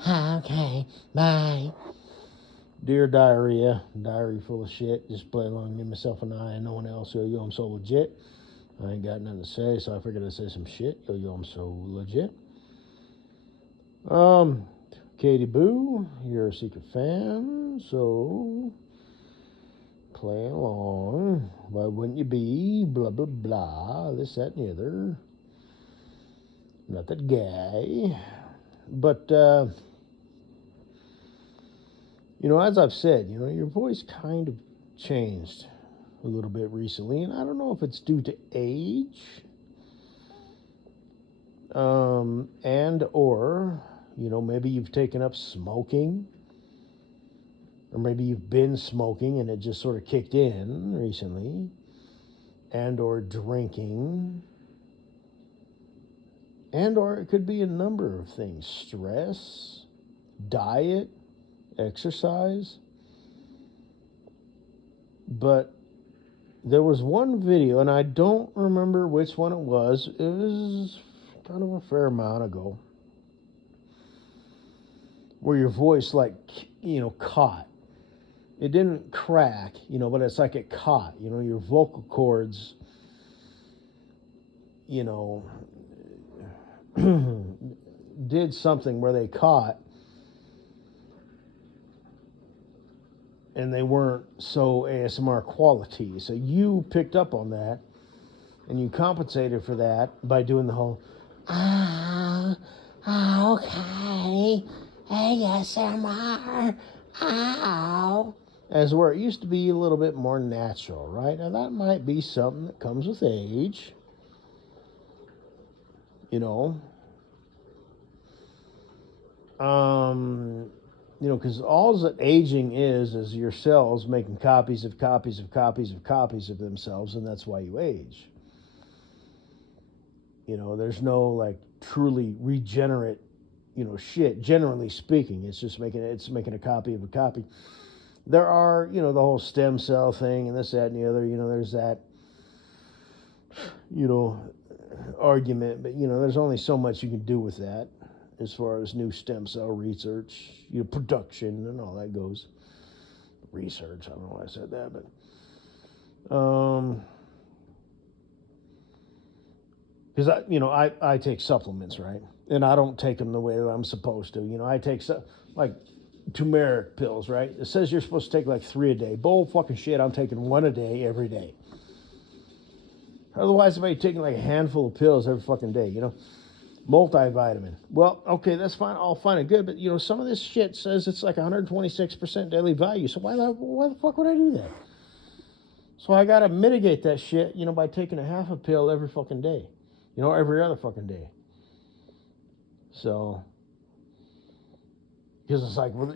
Okay, bye. Dear diarrhea, diary full of shit. Just play along, give myself an eye and no one else. Yo, I'm so legit. I ain't got nothing to say, so I figured I'd say some shit. Yo, I'm so legit. Um, Katie Boo, you're a secret fan, so play along. Why wouldn't you be? Blah, blah, blah. This, that, and the other. Not that guy. But, as I've said, your voice kind of changed a little bit recently, and I don't know if it's due to age, and or, maybe you've taken up smoking, or maybe you've been smoking and it just sort of kicked in recently, and or drinking, and or it could be a number of things: stress, diet, exercise. But there was one video, and I don't remember which one it was. It was kind of a fair amount ago, where your voice, like, caught. It didn't crack, but it's like it caught. Your vocal cords, did something where they caught, and they weren't so ASMR quality. So you picked up on that, and you compensated for that by doing the whole, okay, ASMR, ow. As where it used to be a little bit more natural, right? Now that might be something that comes with age, because all that aging is your cells making copies of copies of copies of copies of themselves, and that's why you age. There's no like truly regenerate, shit. Generally speaking, it's just making a copy of a copy. There are, the whole stem cell thing and this, that, and the other. There's that, argument, but there's only so much you can do with that as far as new stem cell research, production, and all that goes. Research. I don't know why I said that, but because I take supplements, right? And I don't take them the way that I'm supposed to. I take like turmeric pills, right? It says you're supposed to take like 3 a day. Bull fucking shit. I'm taking 1 a day every day. Otherwise, if I taking like a handful of pills every fucking day, multivitamin. Well, okay, that's fine, all fine and good, but some of this shit says it's like 126% daily value. So why the fuck would I do that? So I gotta mitigate that shit, by taking a half a pill every fucking day, every other fucking day. So, because it's like, well,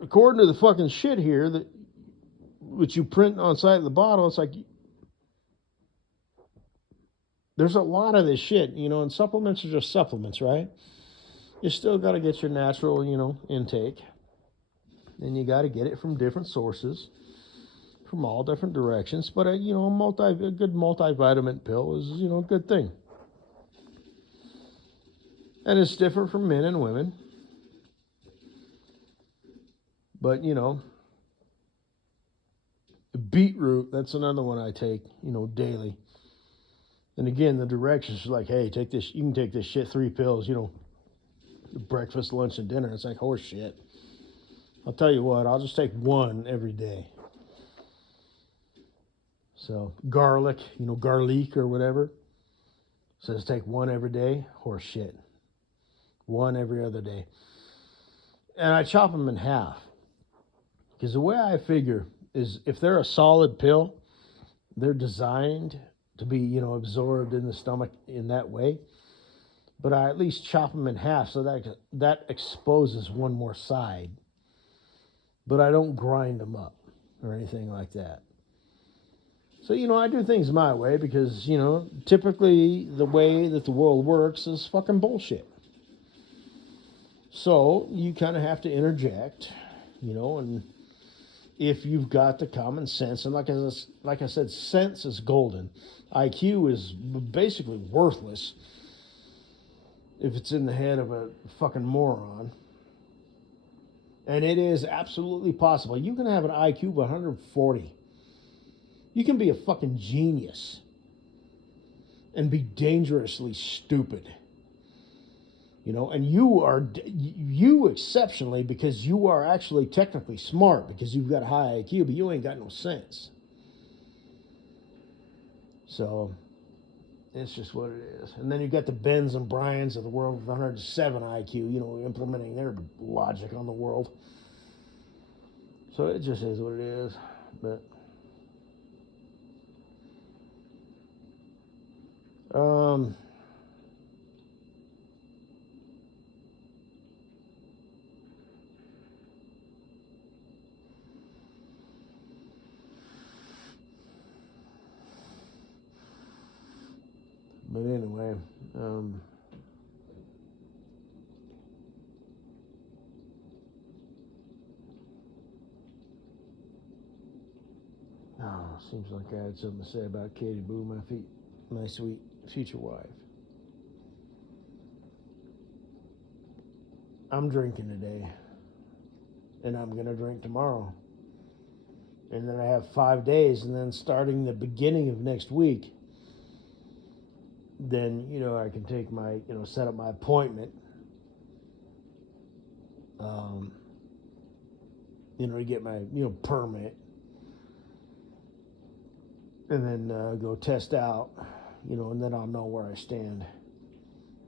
according to the fucking shit here that which you print on side of the bottle, it's like there's a lot of this shit, and supplements are just supplements, right? You still got to get your natural, intake. And you got to get it from different sources, from all different directions. But, a good multivitamin pill is, a good thing. And it's different for men and women. But, beetroot, that's another one I take, daily. And again, the directions are like, hey, take this. You can take this shit 3 pills, breakfast, lunch, and dinner. It's like horse shit. I'll tell you what, I'll just take 1 every day. So garlic, garlic or whatever, says take 1 every day. Horse shit. 1 every other day. And I chop them in half. Because the way I figure is if they're a solid pill, they're designed to be, absorbed in the stomach in that way. But I at least chop them in half so that exposes one more side. But I don't grind them up or anything like that. So, I do things my way because, typically the way that the world works is fucking bullshit. So you kind of have to interject, and if you've got the common sense, and like I said, sense is golden. IQ is basically worthless if it's in the head of a fucking moron. And it is absolutely possible. You can have an IQ of 140. You can be a fucking genius and be dangerously stupid. And you exceptionally, because you are actually technically smart because you've got a high IQ, but you ain't got no sense. So it's just what it is. And then you've got the Bens and Bryans of the world with 107 IQ, implementing their logic on the world. So it just is what it is. But anyway, seems like I had something to say about Katie Boo, my sweet future wife. I'm drinking today, and I'm going to drink tomorrow. And then I have 5 days, and then starting the beginning of next week, then, I can take my, set up my appointment, to get my, permit, and then go test out, and then I'll know where I stand.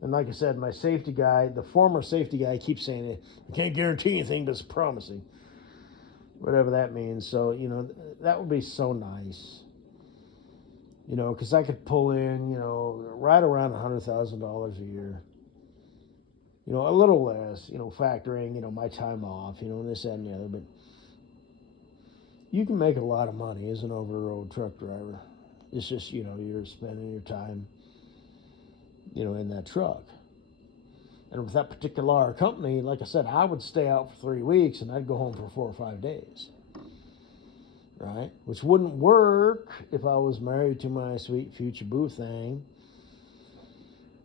And like I said, my safety guy, the former safety guy, keeps saying it. I can't guarantee anything, but it's promising. Whatever that means. So, that would be so nice. Because I could pull in, right around $100,000 a year. A little less, factoring, my time off, this, that, and the other. But you can make a lot of money as an over-the-road truck driver. It's just, you're spending your time, in that truck. And with that particular company, like I said, I would stay out for 3 weeks and I'd go home for 4 or 5 days. Right? Which wouldn't work if I was married to my sweet future boo thing,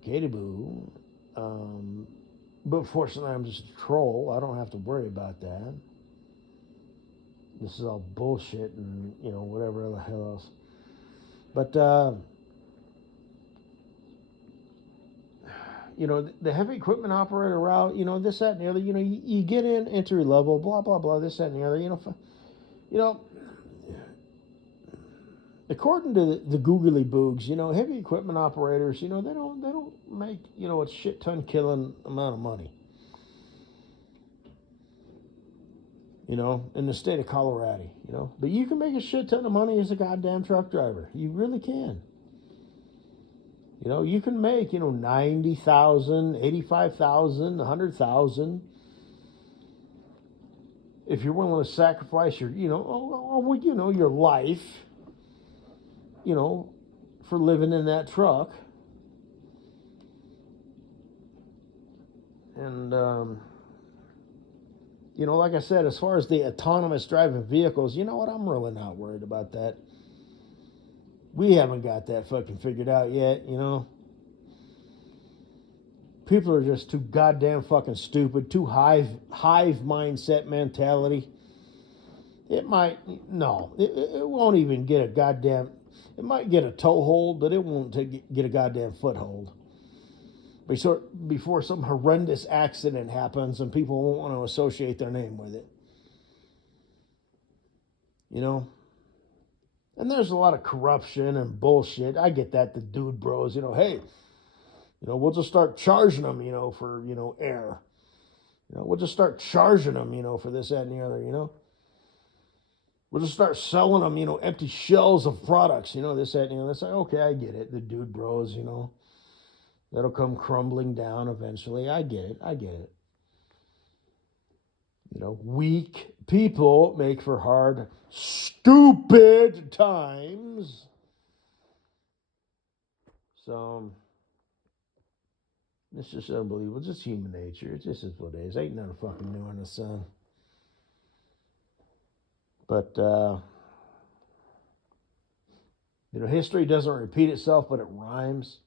Katie Boo. But fortunately, I'm just a troll. I don't have to worry about that. This is all bullshit and, whatever the hell else. But, the heavy equipment operator route, this, that, and the other, you get in entry level, blah, blah, blah, this, that, and the other, according to the googly boogs, heavy equipment operators, they don't make, a shit ton killing amount of money. In the state of Colorado, but you can make a shit ton of money as a goddamn truck driver. You really can. You can make, 90,000, 85,000, 100,000. If you're willing to sacrifice your, your life, for living in that truck. And, like I said, as far as the autonomous driving vehicles, you know what? I'm really not worried about that. We haven't got that fucking figured out yet, People are just too goddamn fucking stupid, too hive mindset mentality. It won't even get a goddamn, it might get a toehold, but it won't get a goddamn foothold. Before some horrendous accident happens and people won't want to associate their name with it. And there's a lot of corruption and bullshit. I get that, the dude bros, hey, we'll just start charging them, for, air. We'll just start charging them, for this, that, and the other, We'll just start selling them, empty shells of products, this, that, and the other. It's like, okay, I get it. The dude bros, that'll come crumbling down eventually. I get it. Weak people make for hard, stupid times. So, it's just unbelievable. It's just human nature. It just is what it is. Ain't nothing fucking new under the sun. But, history doesn't repeat itself, but it rhymes.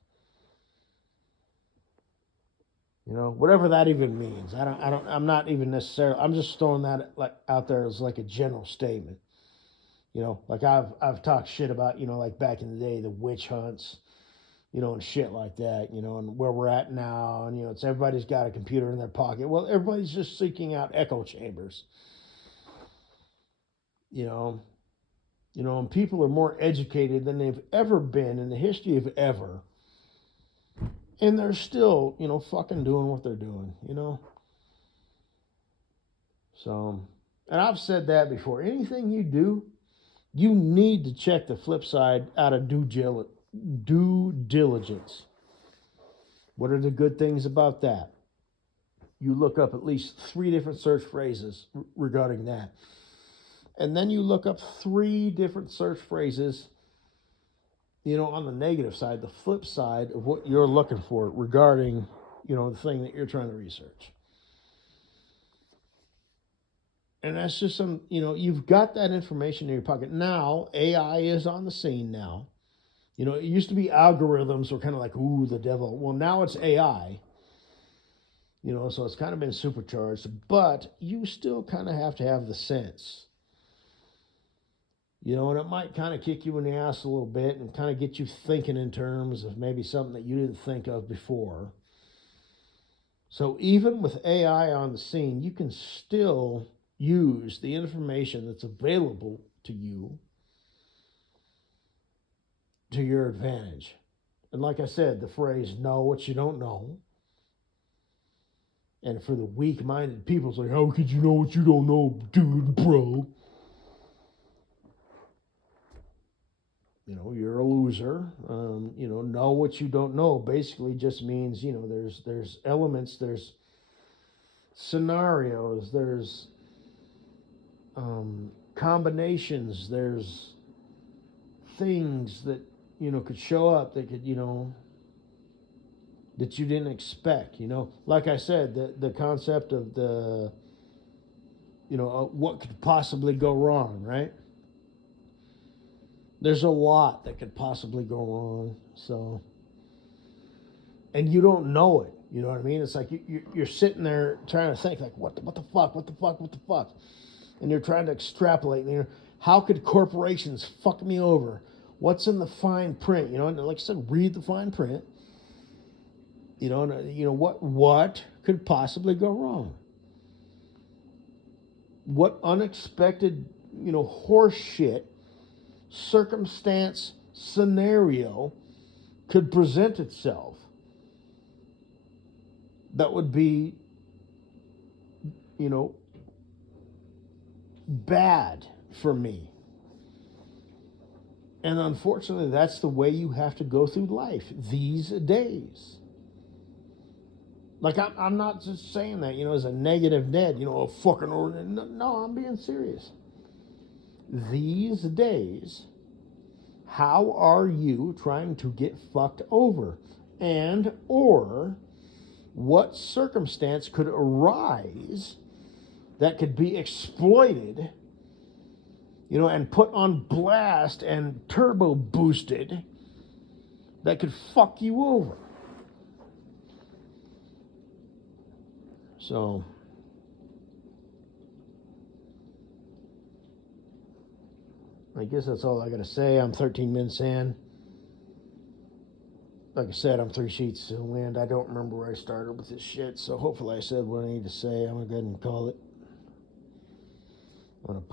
You know, whatever that even means. I'm not even necessarily, I'm just throwing that like out there as like a general statement. You know, like I've talked shit about, you know, like back in the day, the witch hunts, you know, and shit like that, you know, and where we're at now. And, you know, it's everybody's got a computer in their pocket. Well, everybody's just seeking out echo chambers, you know. You know, and people are more educated than they've ever been in the history of ever. And they're still, you know, fucking doing what they're doing, you know. So, and I've said that before. Anything you do, you need to check the flip side out of due diligence. What are the good things about that? You look up at least 3 different search phrases regarding that. And then you look up 3 different search phrases, you know, on the negative side, the flip side of what you're looking for regarding, you know, the thing that you're trying to research. And that's just some, you know, you've got that information in your pocket. Now, AI is on the scene now. You know, it used to be algorithms were kind of like, ooh, the devil. Well, now it's AI, you know, so it's kind of been supercharged, but you still kind of have to have the sense, you know, and it might kind of kick you in the ass a little bit and kind of get you thinking in terms of maybe something that you didn't think of before. So even with AI on the scene, you can still use the information that's available to you to your advantage. And like I said, the phrase know what you don't know. And for the weak minded people, it's like, how could you know what you don't know, dude, bro? You know, you're a loser. You know what you don't know basically just means, you know, there's elements, there's scenarios, there's combinations, there's things that, you know, could show up that could, you know, that you didn't expect, you know. Like I said, the concept of the, you know, what could possibly go wrong, right? There's a lot that could possibly go wrong. So, and you don't know it. You know what I mean? It's like you're sitting there trying to think, like, what the fuck, what the fuck, what the fuck? And you're trying to extrapolate. You know, how could corporations fuck me over? What's in the fine print? You know, and like I said, read the fine print. You know, what could possibly go wrong? What unexpected, you know, horse shit, circumstance, scenario could present itself that would be, you know, bad for me. And unfortunately, that's the way you have to go through life these days. Like, I'm not just saying that, you know, as a negative Ned, you know, a fucking, no, I'm being serious. These days, how are you trying to get fucked over? And, or, what circumstance could arise that could be exploited, you know, and put on blast and turbo boosted that could fuck you over? So, I guess that's all I got to say. I'm 13 minutes in. Like I said, I'm 3 sheets to the wind. I don't remember where I started with this shit, so hopefully I said what I need to say. I'm going to go ahead and call it. I'm going to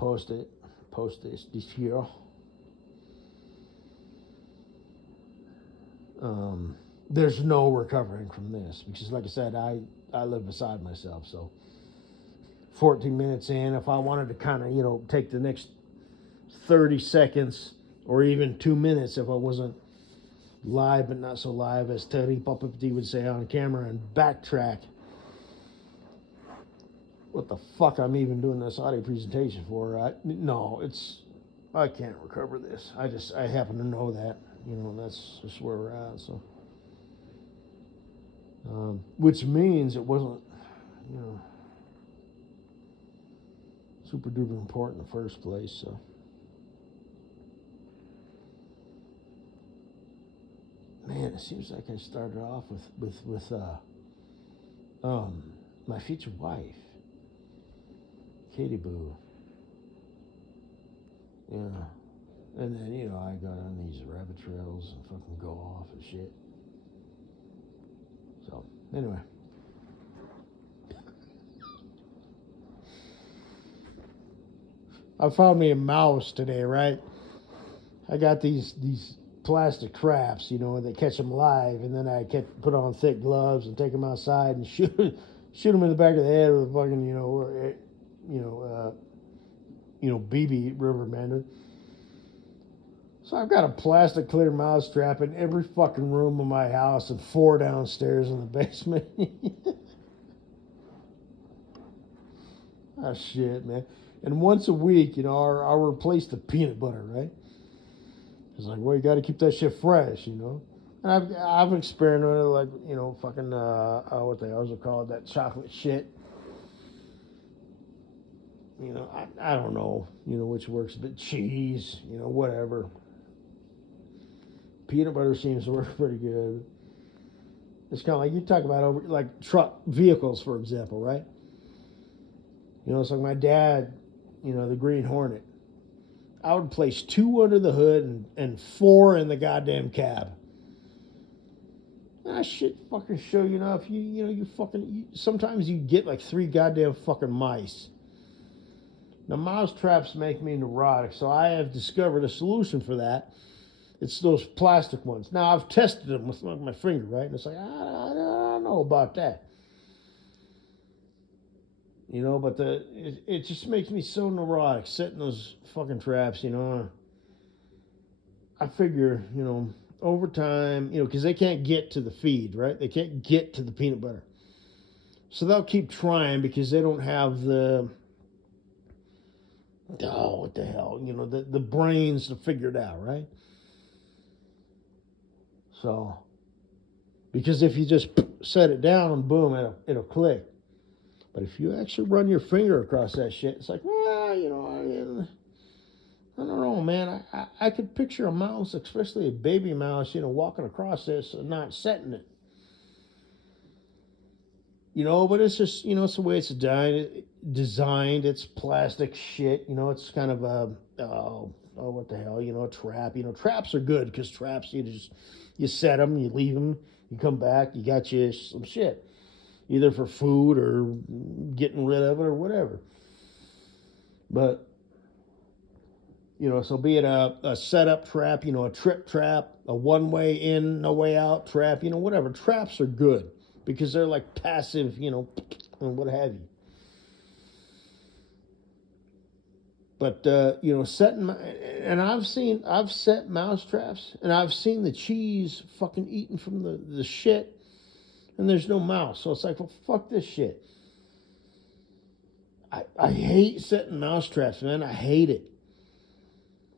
post this here. There's no recovering from this because, like I said, I live beside myself. So 14 minutes in, if I wanted to kind of, you know, take the next 30 seconds or even 2 minutes if I wasn't live but not so live, as Teddy Puppety would say on camera, and backtrack what the fuck I'm even doing this audio presentation for. I can't recover this. I happen to know that, you know, that's just where we're at. So, which means it wasn't, you know, super duper important in the first place. So, man, it seems like I started off with My future wife, Katie Boo. Yeah. And then, I got on these rabbit trails and fucking go off and shit. So, anyway. I found me a mouse today, right? I got these plastic traps, that catch them live, and then I put on thick gloves and take them outside and shoot them in the back of the head with a fucking, BB rubber bender. So I've got a plastic clear mouse trap in every fucking room of my house and 4 downstairs in the basement. Ah, shit, man. And once a week, I'll replace the peanut butter, right? It's like, well, you got to keep that shit fresh, And I've experimented, like, fucking, what the hell is it called? That chocolate shit. I don't know, which works, but cheese, whatever. Peanut butter seems to work pretty good. It's kind of like you talk about like truck vehicles, for example, right? It's like my dad, the Green Hornet. I would place 2 under the hood and 4 in the goddamn cab. And that shit fucking show, if sometimes you get like 3 goddamn fucking mice. Now, mouse traps make me neurotic, so I have discovered a solution for that. It's those plastic ones. Now, I've tested them with my finger, right? And it's like, I don't know about that. But it just makes me so neurotic, setting those fucking traps, I figure, over time, because they can't get to the feed, right? They can't get to the peanut butter. So they'll keep trying because they don't have what the hell, the brains to figure it out, right? So, because if you just set it down, boom, it'll click. But if you actually run your finger across that shit, it's like, well, I don't know, man. I could picture a mouse, especially a baby mouse, walking across this and not setting it. But it's just, it's the way it's designed. It's plastic shit. It's kind of what the hell, a trap. Traps are good because traps, you set them, you leave them, you come back, you got you some shit. Either for food or getting rid of it or whatever. But, so be it a setup trap, a trip trap, a one-way in, no way out trap, whatever. Traps are good because they're like passive, and what have you. But, setting, and I've set mouse traps, and I've seen the cheese fucking eaten from the shit, and there's no mouse. So it's like, well, fuck this shit. I hate setting mouse traps, man. I hate it.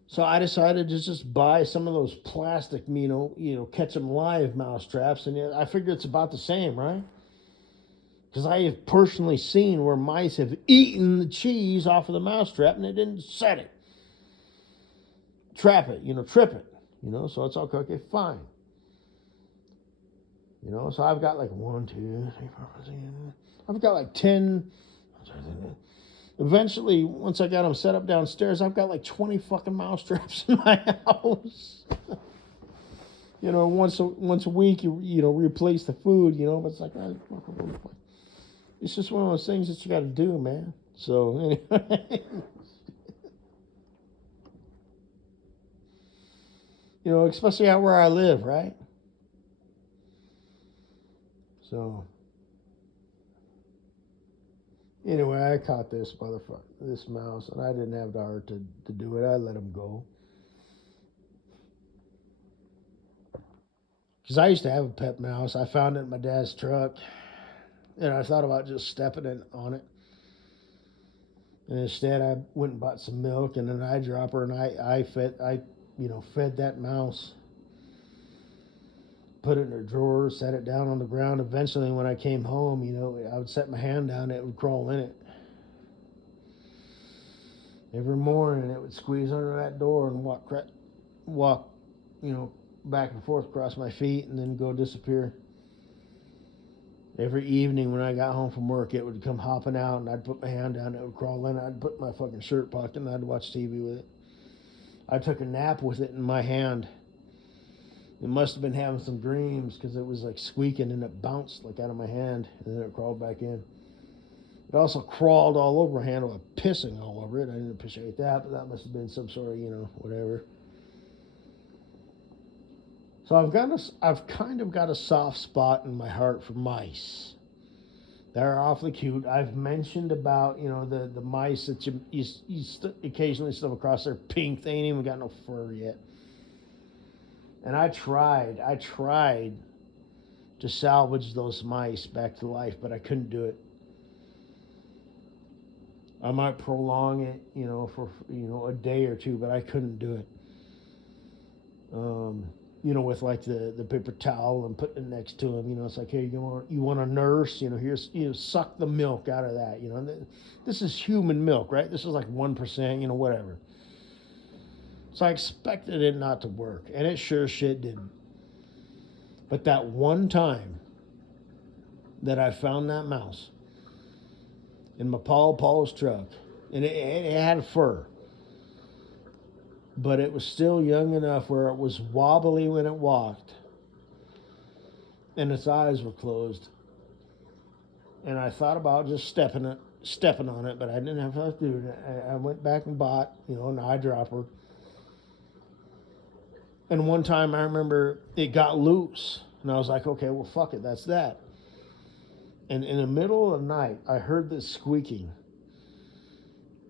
So I decided to just buy some of those plastic, catch them live mouse traps, and I figure it's about the same, right? Because I have personally seen where mice have eaten the cheese off of the mouse trap and they didn't set it. Trap it, trip it, so it's okay, fine. So I've got like 1, 2, 3, 4, 5, 6, I've got like 10. Eventually, once I got them set up downstairs, I've got like 20 fucking mouse traps in my house. Once a week, you replace the food, but it's like, it's just one of those things that you got to do, man. So, anyway. Especially out where I live, right? So, anyway, I caught this mouse, and I didn't have the heart to do it. I let him go. Because I used to have a pet mouse. I found it in my dad's truck, and I thought about just stepping on it. And instead, I went and bought some milk and an eyedropper, and I fed that mouse. Put it in her drawer, set it down on the ground. Eventually, when I came home, I would set my hand down, it would crawl in it. Every morning, it would squeeze under that door and walk, back and forth across my feet and then go disappear. Every evening when I got home from work, it would come hopping out, and I'd put my hand down, it would crawl in, I'd put my fucking shirt pocket, and I'd watch TV with it. I took a nap with it in my hand. It must have been having some dreams, because it was like squeaking, and it bounced like out of my hand, and then it crawled back in. It also crawled all over my hand while pissing all over it. I didn't appreciate that, but that must have been some sort of, whatever. So I've kind of got a soft spot in my heart for mice. They're awfully cute. I've mentioned about, the mice that you occasionally stumble across. They're pink. They ain't even got no fur yet. And I tried to salvage those mice back to life, but I couldn't do it. I might prolong it, for, a day or two, but I couldn't do it. With like the paper towel and putting it next to him, it's like, hey, you want a nurse, here's, suck the milk out of that, this is human milk, right? This is like 1%, whatever. So I expected it not to work, and it sure shit didn't. But that one time that I found that mouse in my Paul's truck, and it had fur, but it was still young enough where it was wobbly when it walked, and its eyes were closed. And I thought about just stepping on it, but I didn't have to do it. I went back and bought, an eyedropper. And one time I remember it got loose, and I was like, okay, well, fuck it, that's that. And in the middle of the night, I heard this squeaking.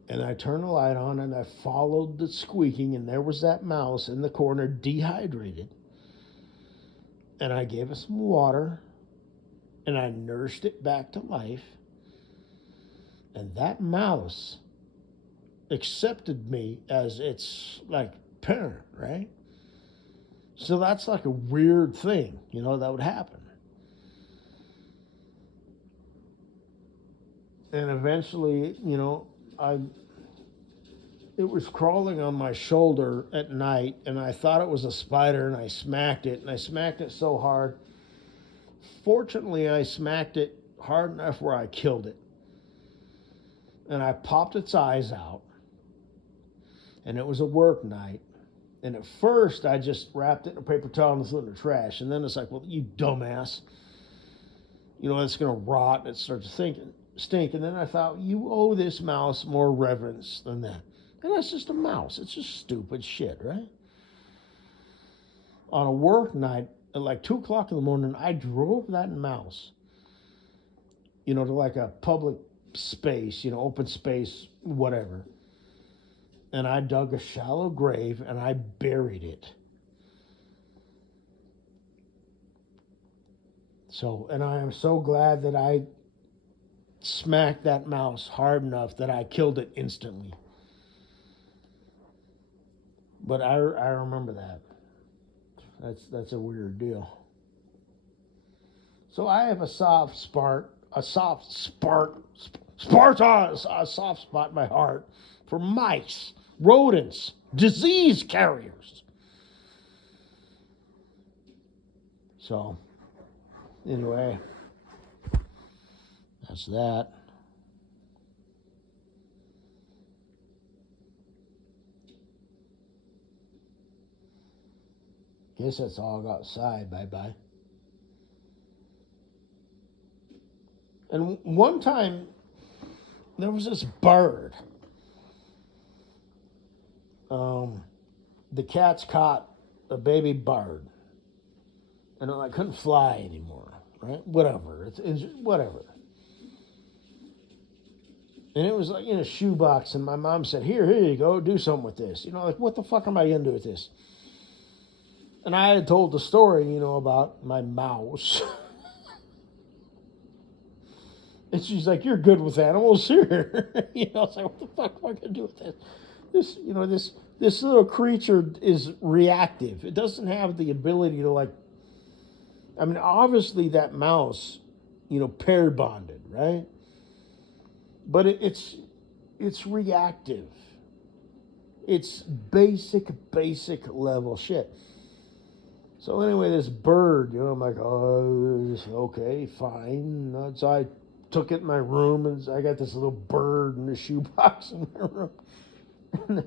And I turned the light on, and I followed the squeaking, and there was that mouse in the corner, dehydrated. And I gave it some water, and I nursed it back to life. And that mouse accepted me as its, parent, right? So that's like a weird thing, that would happen. And eventually, it was crawling on my shoulder at night, and I thought it was a spider, and I smacked it so hard. Fortunately, I smacked it hard enough where I killed it. And I popped its eyes out, and it was a work night. And at first, I just wrapped it in a paper towel and threw it in the trash. And then it's like, well, you dumbass. It's going to rot, and it starts to stink. And then I thought, you owe this mouse more reverence than that. And that's just a mouse. It's just stupid shit, right? On a work night at like 2 o'clock in the morning, I drove that mouse, to like a public space, open space, whatever. And I dug a shallow grave, and I buried it. So, and I am so glad that I smacked that mouse hard enough that I killed it instantly. But I remember that. That's a weird deal. So I have a soft spot in my heart for mice, rodents, disease carriers. So, anyway, that's that. Guess that's all I got to say. Bye-bye. And one time, there was this bird. The cats caught a baby bird. And I couldn't fly anymore, right? Whatever. It's whatever. And it was like in a shoebox, and my mom said, here you go, do something with this. What the fuck am I going to do with this? And I had told the story, about my mouse. And she's like, you're good with animals here. I was like, what the fuck am I going to do with this? This little creature is reactive. It doesn't have the ability to obviously that mouse, pair bonded, right? But it's reactive. It's basic level shit. So anyway, this bird, I'm like, oh, okay, fine. So I took it in my room, and I got this little bird in the shoebox in my room. And,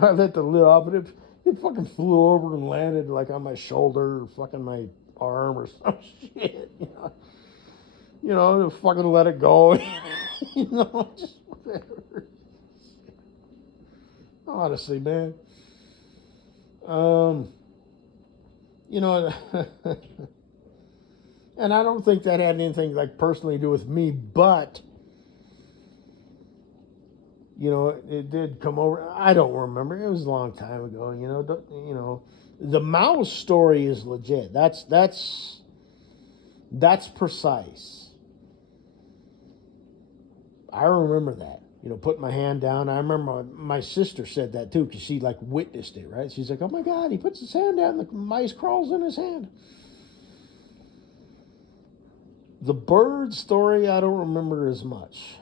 I let the lid off, and it fucking flew over and landed like on my shoulder, or fucking my arm, or some shit. To fucking let it go. Just whatever. Honestly, man. And I don't think that had anything like personally to do with me, but it did come over. I don't remember. It was a long time ago. The mouse story is legit. That's precise. I remember that. Putting my hand down. I remember my sister said that too, because she like witnessed it, right? She's like, oh my God, he puts his hand down, the mice crawls in his hand. The bird story, I don't remember as much.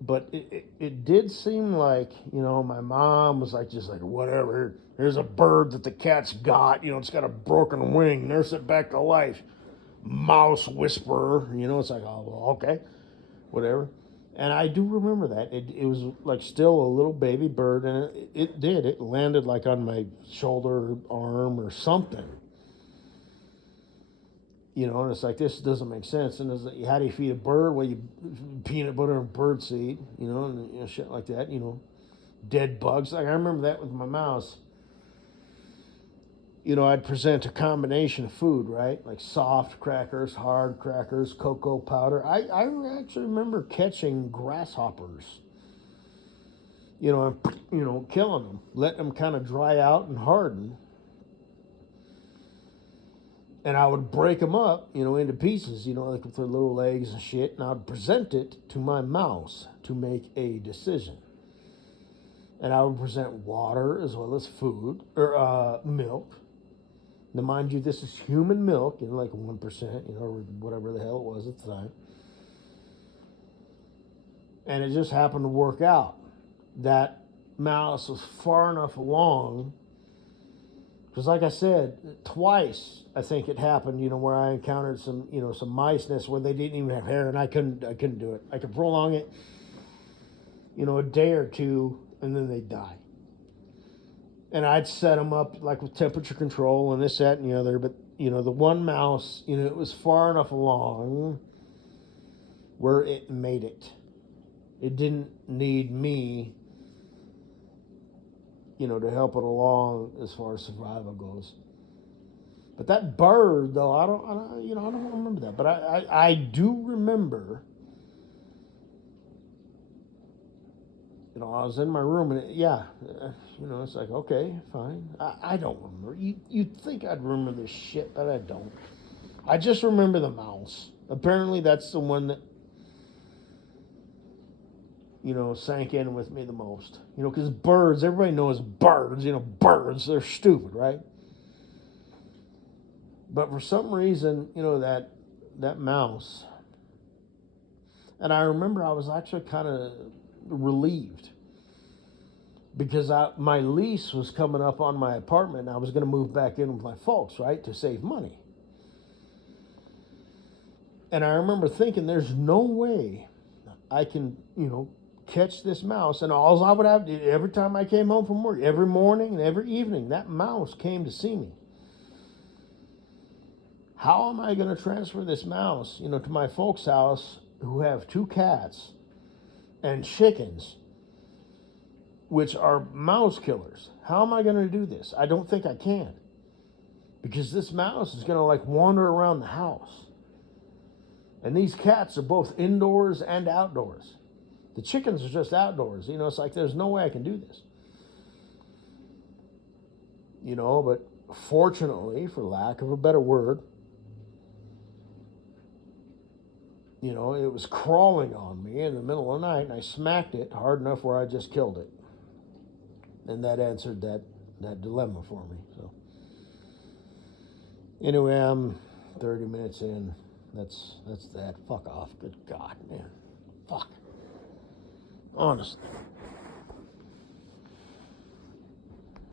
But it did seem like, my mom was like, just like, whatever, here's a bird that the cat's got, it's got a broken wing, nurse it back to life. Mouse whisperer, it's like, oh, well, okay, whatever. And I do remember that. It was like still a little baby bird, and it landed like on my shoulder, arm, or something. And it's like, this doesn't make sense. And it's like, how do you feed a bird? Well, you peanut butter and bird seed, and shit like that, dead bugs. Like I remember that with my mouse. I'd present a combination of food, right? Like soft crackers, hard crackers, cocoa powder. I actually remember catching grasshoppers, and, killing them, letting them kind of dry out and harden. And I would break them up, into pieces, like with their little legs and shit. And I would present it to my mouse to make a decision. And I would present water as well as food, or milk. Now, mind you, this is human milk, like 1%, or whatever the hell it was at the time. And it just happened to work out. That mouse was far enough along, because like I said, twice I think it happened, where I encountered some mice nests where they didn't even have hair, and I couldn't do it. I could prolong it, a day or two, and then they'd die. And I'd set them up like with temperature control and this, that, and the other. But, the one mouse, it was far enough along where it made it. It didn't need me, to help it along as far as survival goes. But that bird, though, I don't remember that. But I do remember, I was in my room, and it's like, okay, fine. I don't remember. You'd think I'd remember this shit, but I don't. I just remember the mouse. Apparently that's the one that, sank in with me the most. Because birds, everybody knows birds. Birds, they're stupid, right? But for some reason, that mouse, and I remember I was actually kind of relieved, because my lease was coming up on my apartment, and I was going to move back in with my folks, right, to save money. And I remember thinking, there's no way I can, catch this mouse. And all I would have to do, every time I came home from work, every morning and every evening, that mouse came to see me. How am I going to transfer this mouse, to my folks' house, who have 2 cats and chickens, which are mouse killers? How am I going to do this? I don't think I can, because this mouse is going to like wander around the house. And these cats are both indoors and outdoors. The chickens are just outdoors. It's like, there's no way I can do this. But fortunately, for lack of a better word, it was crawling on me in the middle of the night, and I smacked it hard enough where I just killed it. And that answered that dilemma for me. So anyway, I'm 30 minutes in. That's that. Fuck off. Good God, man. Fuck. Honestly.